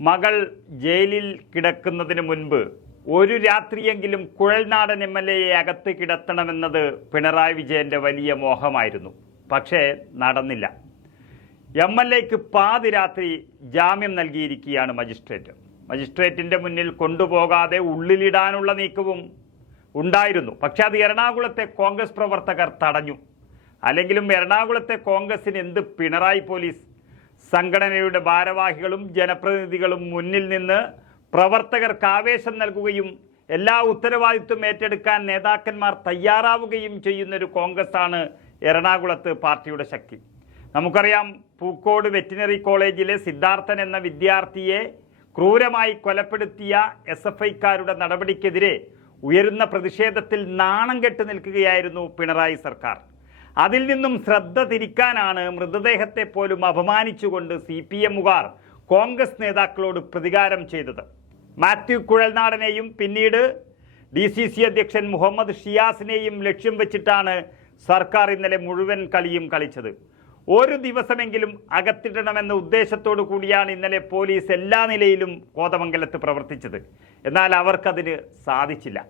മകൾ ജയിലിൽ കിടക്കുന്നതിന് മുൻപ് ഒരു രാത്രിയെങ്കിലും കുഴൽനാടൻ എം എൽ എയെ അകത്ത് കിടത്തണമെന്നത് പിണറായി വിജയന്റെ വലിയ മോഹമായിരുന്നു. പക്ഷേ നടന്നില്ല. എം എൽ എക്ക് പാതിരാത്രി ജാമ്യം നൽകിയിരിക്കുകയാണ് മജിസ്ട്രേറ്റ്. മജിസ്ട്രേറ്റിന്റെ മുന്നിൽ കൊണ്ടുപോകാതെ ഉള്ളിലിടാനുള്ള നീക്കവും ഉണ്ടായിരുന്നു. പക്ഷെ അത് എറണാകുളത്തെ കോൺഗ്രസ് പ്രവർത്തകർ തടഞ്ഞു. അല്ലെങ്കിലും എറണാകുളത്തെ കോൺഗ്രസിന് എന്ത് പിണറായി പോലീസ് സംഘടനയുടെ ഭാരവാഹികളും ജനപ്രതിനിധികളും മുന്നിൽ നിന്ന് പ്രവർത്തകർക്ക് ആവേശം നൽകുകയും എല്ലാ ഉത്തരവാദിത്വം ഏറ്റെടുക്കാൻ നേതാക്കന്മാർ തയ്യാറാവുകയും ചെയ്യുന്നൊരു കോൺഗ്രസ്സാണ് എറണാകുളത്ത് പാർട്ടിയുടെ ശക്തി. നമുക്കറിയാം പൂക്കോട് വെറ്റിനറി കോളേജിലെ സിദ്ധാർത്ഥൻ എന്ന വിദ്യാർത്ഥിയെ ക്രൂരമായി കൊലപ്പെടുത്തിയ എസ് എഫ് ഐക്കാരുടെ നടപടിക്കെതിരെ ഉയരുന്ന പ്രതിഷേധത്തിൽ നാണം കെട്ട് നിൽക്കുകയായിരുന്നു പിണറായി സർക്കാർ. അതിൽ നിന്നും ശ്രദ്ധ തിരിക്കാനാണ് മൃതദേഹത്തെ പോലും അപമാനിച്ചുകൊണ്ട് സി പി എമ്മുകാർ കോൺഗ്രസ് നേതാക്കളോട് പ്രതികാരം ചെയ്തത്. മാത്യു കുഴൽനാടനെയും പിന്നീട് ഡി സി സി അധ്യക്ഷൻ മുഹമ്മദ് ഷിയാസിനെയും ലക്ഷ്യം വെച്ചിട്ടാണ് സർക്കാർ ഇന്നലെ മുഴുവൻ കളിയും കളിച്ചത്. ഒരു ദിവസമെങ്കിലും അകത്തിടണമെന്ന ഉദ്ദേശത്തോടു കൂടിയാണ് ഇന്നലെ പോലീസ് എല്ലാ നിലയിലും കോതമംഗലത്ത് പ്രവർത്തിച്ചത്. എന്നാൽ അവർക്കതിന് സാധിച്ചില്ല.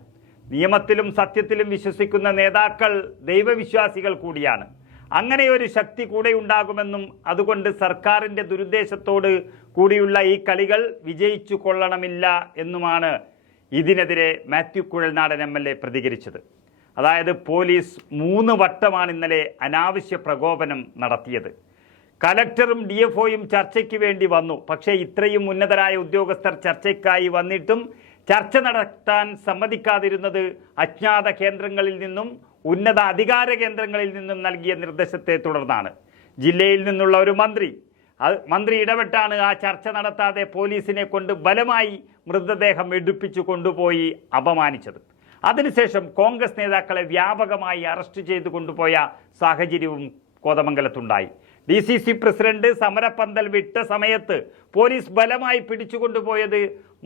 നിയമത്തിലും സത്യത്തിലും വിശ്വസിക്കുന്ന നേതാക്കൾ ദൈവവിശ്വാസികൾ കൂടിയാണ്. അങ്ങനെ ഒരു ശക്തി കൂടെ ഉണ്ടാകുമെന്നും അതുകൊണ്ട് സർക്കാരിന്റെ ദുരുദ്ദേശത്തോട് കൂടിയുള്ള ഈ കളികൾ വിജയിച്ചു കൊള്ളണമില്ല എന്നുമാണ് ഇതിനെതിരെ Mathew Kuzhalnadan M L A പ്രതികരിച്ചത്. അതായത് പോലീസ് മൂന്ന് വട്ടമാണ് ഇന്നലെ അനാവശ്യ പ്രകോപനം നടത്തിയത്. കലക്ടറും ഡി എഫ് ഒയും ചർച്ചയ്ക്ക് വേണ്ടി വന്നു. പക്ഷേ ഇത്രയും ഉന്നതരായ ഉദ്യോഗസ്ഥർ ചർച്ചയ്ക്കായി വന്നിട്ടും ചർച്ച നടത്താൻ സമ്മതിക്കാതിരുന്നത് അജ്ഞാത കേന്ദ്രങ്ങളിൽ നിന്നും ഉന്നത അധികാര കേന്ദ്രങ്ങളിൽ നിന്നും നൽകിയ നിർദ്ദേശത്തെ തുടർന്നാണ്. ജില്ലയിൽ നിന്നുള്ള ഒരു മന്ത്രി മന്ത്രി ഇടപെട്ടാണ് ആ ചർച്ച നടത്താതെ പോലീസിനെ കൊണ്ട് ബലമായി മൃതദേഹം എടുപ്പിച്ചു കൊണ്ടുപോയി അപമാനിച്ചത്. അതിനുശേഷം കോൺഗ്രസ് നേതാക്കളെ വ്യാപകമായി അറസ്റ്റ് ചെയ്തു കൊണ്ടുപോയ സാഹചര്യവും കോതമംഗലത്തുണ്ടായി. ഡി സി സി പ്രസിഡന്റ് സമരപ്പന്തൽ വിട്ട സമയത്ത് പോലീസ് ബലമായി പിടിച്ചുകൊണ്ടുപോയത്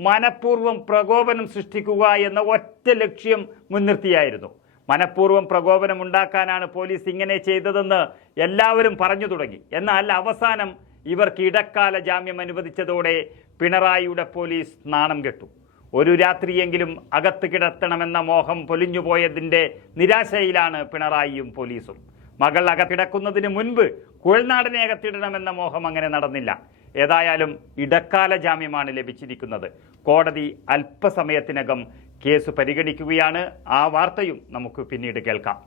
മനഃപൂർവം പ്രകോപനം സൃഷ്ടിക്കുക എന്ന ഒറ്റ ലക്ഷ്യം മുൻനിർത്തിയായിരുന്നു. മനഃപൂർവം പ്രകോപനം ഉണ്ടാക്കാനാണ് പോലീസ് ഇങ്ങനെ ചെയ്തതെന്ന് എല്ലാവരും പറഞ്ഞു തുടങ്ങി. എന്നാൽ അവസാനം ഇവർക്ക് ഇടക്കാല ജാമ്യം അനുവദിച്ചതോടെ പിണറായിയുടെ പോലീസ് നാണം കെട്ടു. ഒരു രാത്രിയെങ്കിലും അകത്ത് കിടത്തണമെന്ന മോഹം പൊലിഞ്ഞുപോയതിന്റെ നിരാശയിലാണ് പിണറായിയും പോലീസും. മകൾ അകത്തിടക്കുന്നതിന് മുൻപ് കുഴൽനാടനെ അകത്തിടണമെന്ന മോഹം അങ്ങനെ നടന്നില്ല. ഏതായാലും ഇടക്കാല ജാമ്യമാണ് ലഭിച്ചിരിക്കുന്നത്. കോടതി അല്പസമയത്തിനകം കേസ് പരിഗണിക്കുകയാണ്. ആ വാർത്തയും നമുക്ക് പിന്നീട് കേൾക്കാം.